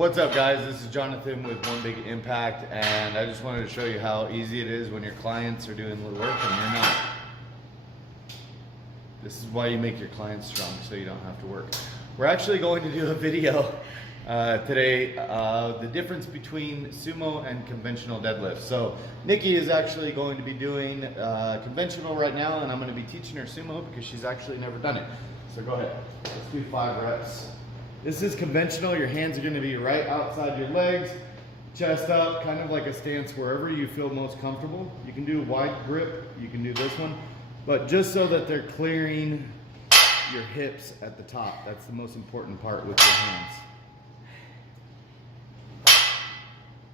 What's up, guys? This is Jonathan with One Big Impact, and I just wanted to show you how easy it is when your clients are doing the work and you're not. This is why you make your clients strong, so you don't have to work. We're actually going to do a video today, the difference between sumo and conventional deadlift. So Nikki is actually going to be doing conventional right now, and I'm going to be teaching her sumo because she's actually never done it. So go ahead, let's do 5 reps. This is conventional. Your hands are going to be right outside your legs, chest up, kind of like a stance wherever you feel most comfortable. You can do wide grip, you can do this one, but just so that they're clearing your hips at the top. That's the most important part with your hands.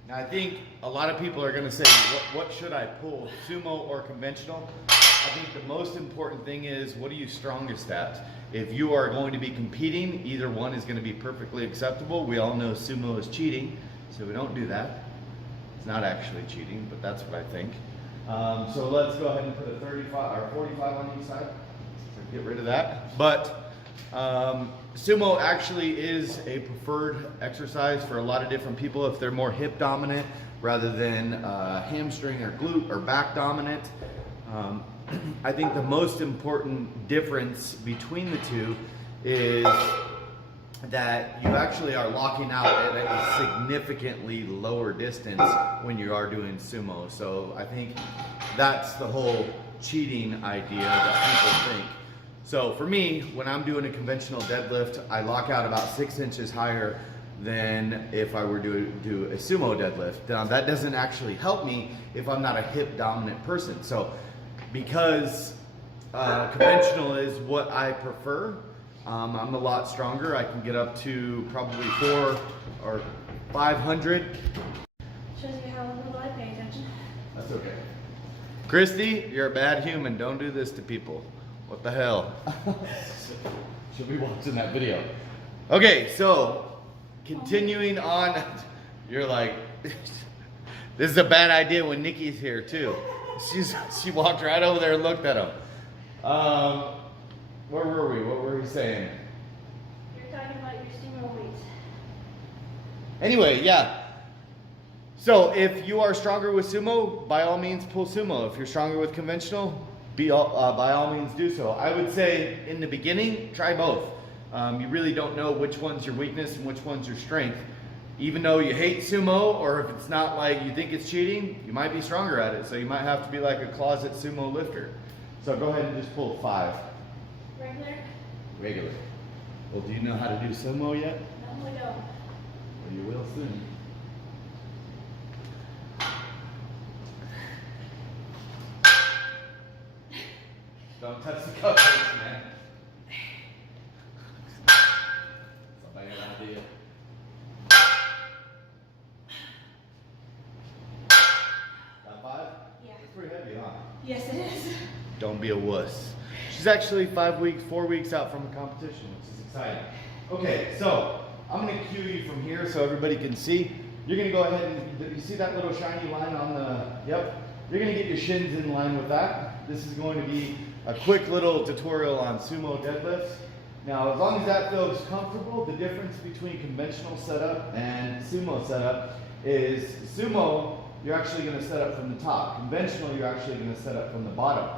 Now I think a lot of people are going to say, what should I pull, sumo or conventional? I think the most important thing is, what are you strongest at? If you are going to be competing, either one is going to be perfectly acceptable. We all know sumo is cheating, so we don't do that. It's not actually cheating, but that's what I think. So let's go ahead and put a 35 or 45 on each side. So get rid of that. But sumo actually is a preferred exercise for a lot of different people if they're more hip dominant rather than hamstring or glute or back dominant. I think the most important difference between the two is that you actually are locking out at a significantly lower distance when you are doing sumo. So I think that's the whole cheating idea that people think. So for me, when I'm doing a conventional deadlift, I lock out about 6 inches higher than if I were to do a sumo deadlift. Now that doesn't actually help me if I'm not a hip dominant person. So because conventional is what I prefer, I'm a lot stronger. I can get up to probably 400 or 500. Shows you how little I pay attention. That's okay. Christy, you're a bad human. Don't do this to people. What the hell? She'll be watching that video. Okay, so continuing on. You're like, this is a bad idea when Nikki's here too. She walked right over there and looked at him. Where were we? What were we saying? You're talking about your sumo weights. Anyway, yeah. So if you are stronger with sumo, by all means pull sumo. If you're stronger with conventional, by all means do so. I would say in the beginning, try both. You really don't know which one's your weakness and which one's your strength. Even though you hate sumo, or if it's not like you think it's cheating, you might be stronger at it. So you might have to be like a closet sumo lifter. So go ahead and just pull 5. Regular? Regular. Well, do you know how to do sumo yet? No, I don't. Well, you will soon. Don't touch the cupcakes, man. It's a bad idea. Got 5? Yeah. It's pretty heavy, huh? Yes, it is. Don't be a wuss. She's actually 4 weeks out from a competition, which is exciting. Okay, so I'm gonna cue you from here so everybody can see. You're gonna go ahead and, you see that little shiny line on the, yep. You're gonna get your shins in line with that. This is going to be a quick little tutorial on sumo deadlifts. Now, as long as that feels comfortable, the difference between conventional setup and sumo setup is sumo, you're actually gonna set up from the top. Conventional, you're actually gonna set up from the bottom.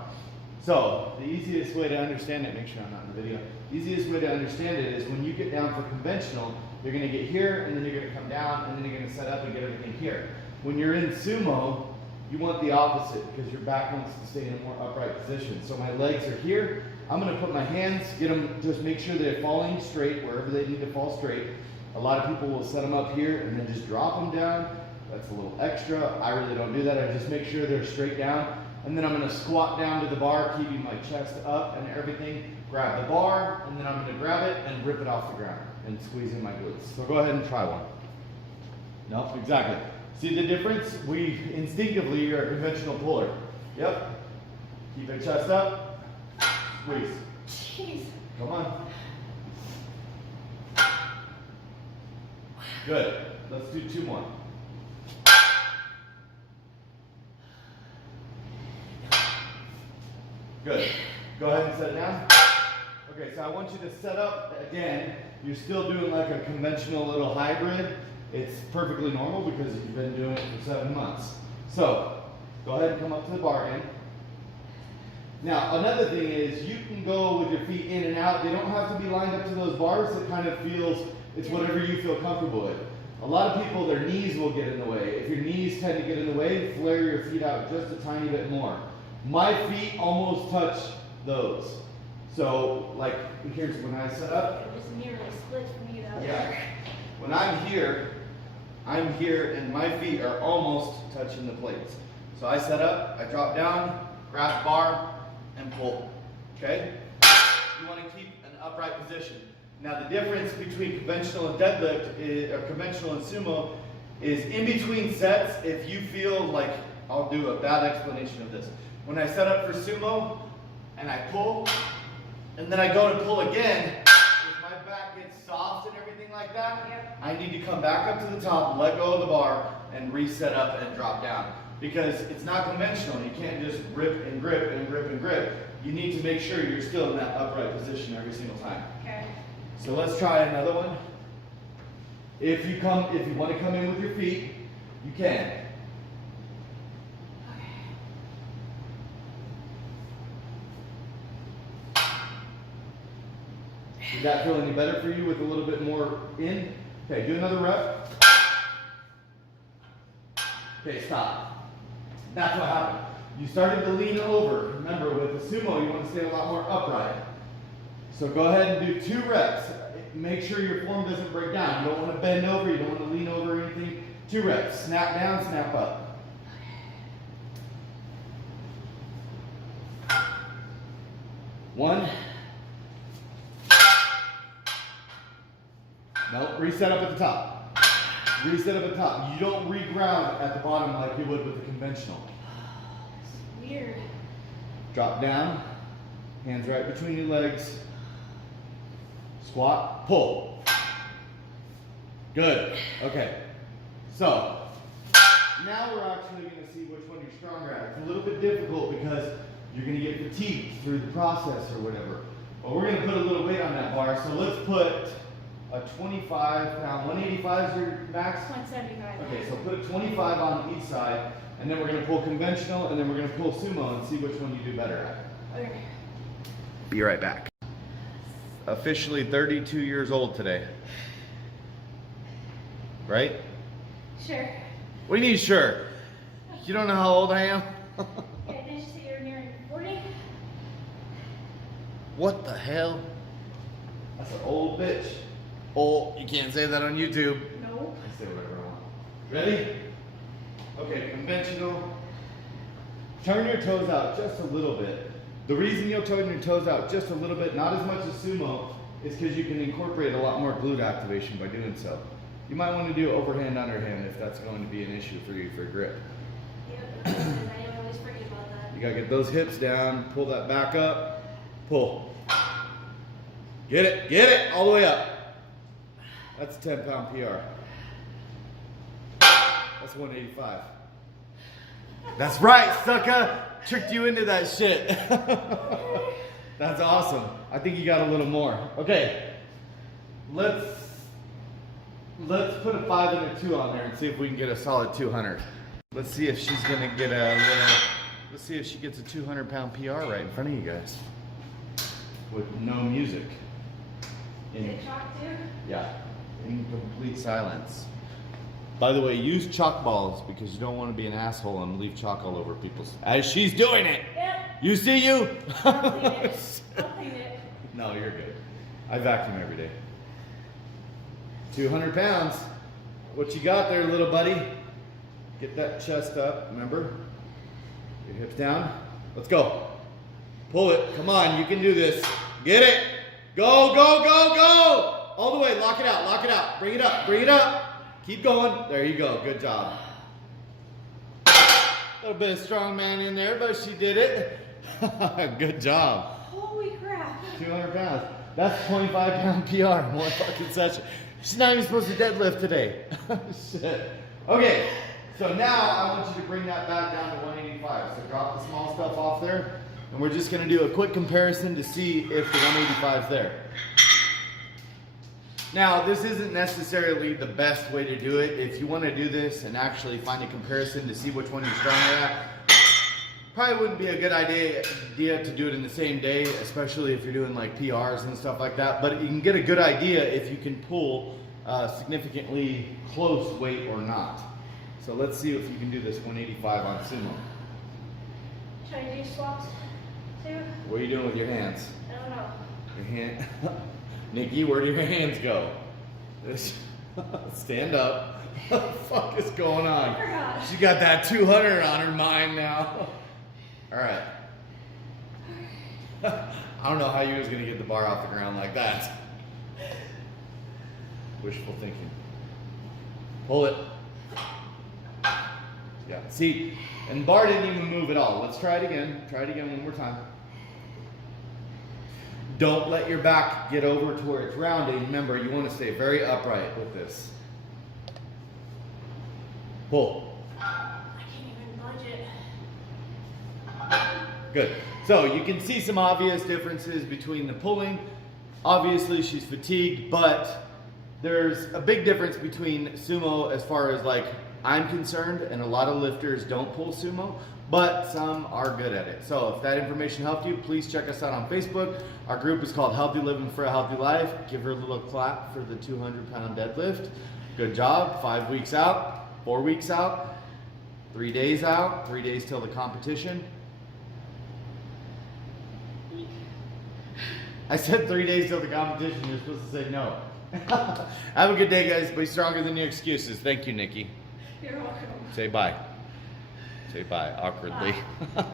So, the easiest way to understand it, make sure I'm not in the video, the easiest way to understand it is when you get down for conventional, you're gonna get here, and then you're gonna come down, and then you're gonna set up and get everything here. When you're in sumo, you want the opposite because your back wants to stay in a more upright position. So my legs are here. I'm gonna put my hands, get them, just make sure they're falling straight wherever they need to fall straight. A lot of people will set them up here and then just drop them down. That's a little extra. I really don't do that. I just make sure they're straight down. And then I'm gonna squat down to the bar, keeping my chest up and everything. Grab the bar, and then I'm gonna grab it and rip it off the ground and squeeze in my glutes. So go ahead and try one. No, exactly. See the difference? We instinctively are a conventional puller. Yep. Keep your chest up. Squeeze. Jeez. Come on. Good. Let's do 2 more. Good. Go ahead and set it down. Okay, so I want you to set up again. You're still doing like a conventional little hybrid. It's perfectly normal because you've been doing it for 7 months. So, go ahead and come up to the bar again. Now, another thing is you can go with your feet in and out. They don't have to be lined up to those bars. It kind of feels, it's whatever you feel comfortable with. A lot of people, their knees will get in the way. If your knees tend to get in the way, flare your feet out just a tiny bit more. My feet almost touch those. So, like, here's when I set up. It was nearly split for me though. Yeah. When I'm here, and my feet are almost touching the plates. So I set up, I drop down, grab the bar, and pull. Okay? You want to keep an upright position. Now the difference between conventional and deadlift, or conventional and sumo, is in between sets. If you feel like, I'll do a bad explanation of this. When I set up for sumo, and I pull, and then I go to pull again, if my back gets soft and everything like that, I need to come back up to the top, let go of the bar, and reset up and drop down. Because it's not conventional. You can't just grip and grip and grip and grip. You need to make sure you're still in that upright position every single time. Okay. So let's try another one. If you want to come in with your feet, you can. Did that feel any better for you with a little bit more in? Okay, do another rep. Okay, stop. That's what happened. You started to lean over. Remember, with the sumo, you want to stay a lot more upright. So go ahead and do 2 reps. Make sure your form doesn't break down. You don't want to bend over. You don't want to lean over or anything. 2 reps. Snap down, snap up. One. No, reset up at the top. Reset up at the top. You don't reground at the bottom like you would with the conventional. It's weird. Drop down. Hands right between your legs. Squat, pull. Good. Okay. So, now we're actually going to see which one you're stronger at. It's a little bit difficult because you're going to get fatigued through the process or whatever. But we're going to put a little weight on that bar. So let's put a 25 pound, 185 is your max? 175. Okay, so put a 25 on each side, and then we're going to pull conventional, and then we're going to pull sumo and see which one you do better at. Okay. Be right back. Officially 32 years old today. Right? Sure. What do you mean, sure? You don't know how old I am? Yeah, did you say you're nearing 40? What the hell? That's an old bitch. Oh, you can't say that on YouTube. No. I say whatever I want. Ready? Okay, conventional. Turn your toes out just a little bit. The reason you'll turn your toes out just a little bit, not as much as sumo, is because you can incorporate a lot more glute activation by doing so. You might want to do overhand, underhand if that's going to be an issue for you for grip. Yep. I always forget about that. You gotta get those hips down, pull that back up, pull. Get it, all the way up. That's a 10-pound PR. That's 185. That's right, sucker! Tricked you into that shit. That's awesome. I think you got a little more. Okay, let's put a 5 and a 2 on there and see if we can get a solid 200. Let's see if she's gonna get let's see if she gets a 200-pound PR right in front of you guys. With no music. Is it chalk too? Yeah, in complete silence. By the way, use chalk balls because you don't want to be an asshole and leave chalk all over people's. As she's doing it. Yep. You see you? I'll clean it. I'll clean it. No, you're good. I vacuum every day. 200 pounds. What you got there, little buddy? Get that chest up, remember? Your hips down. Let's go. Pull it. Come on, you can do this. Get it. Go, go, go, go. All the way. Lock it out. Lock it out. Bring it up. Bring it up. Keep going. There you go. Good job. A little bit of strong man in there, but she did it. Good job. Holy crap. 200 pounds. That's a 25-pound PR in one fucking session. She's not even supposed to deadlift today. Shit. Okay, so now I want you to bring that back down to 185. So drop the small stuff off there, and we're just gonna do a quick comparison to see if the 185 is there. Now, this isn't necessarily the best way to do it. If you want to do this and actually find a comparison to see which one you're stronger at, probably wouldn't be a good idea to do it in the same day, especially if you're doing like PRs and stuff like that. But you can get a good idea if you can pull significantly close weight or not. So let's see if you can do this 185 on sumo. Should I do squats too? What are you doing with your hands? I don't know. Your hand, Nikki, where do your hands go? Stand up. What the fuck is going on? I forgot. She got that 200 on her mind now. All right. I don't know how you was gonna get the bar off the ground like that. Wishful thinking. Pull it. Yeah. See, and bar didn't even move at all. Let's try it again. Try it again one more time. Don't let your back get over to where it's rounding. Remember, you want to stay very upright with this. Pull. I can't even budge it. Good. So you can see some obvious differences between the pulling. Obviously, she's fatigued, but there's a big difference between sumo as far as like I'm concerned, and a lot of lifters don't pull sumo, but some are good at it. So if that information helped you, please check us out on Facebook. Our group is called Healthy Living for a Healthy Life. Give her a little clap for the 200-pound deadlift. Good job. 5 weeks out, 4 weeks out, 3 days out, 3 days till the competition. I said 3 days till the competition. You're supposed to say no. Have a good day, guys. Be stronger than your excuses. Thank you, Nikki. You're welcome. Say bye. Say bye awkwardly. Bye.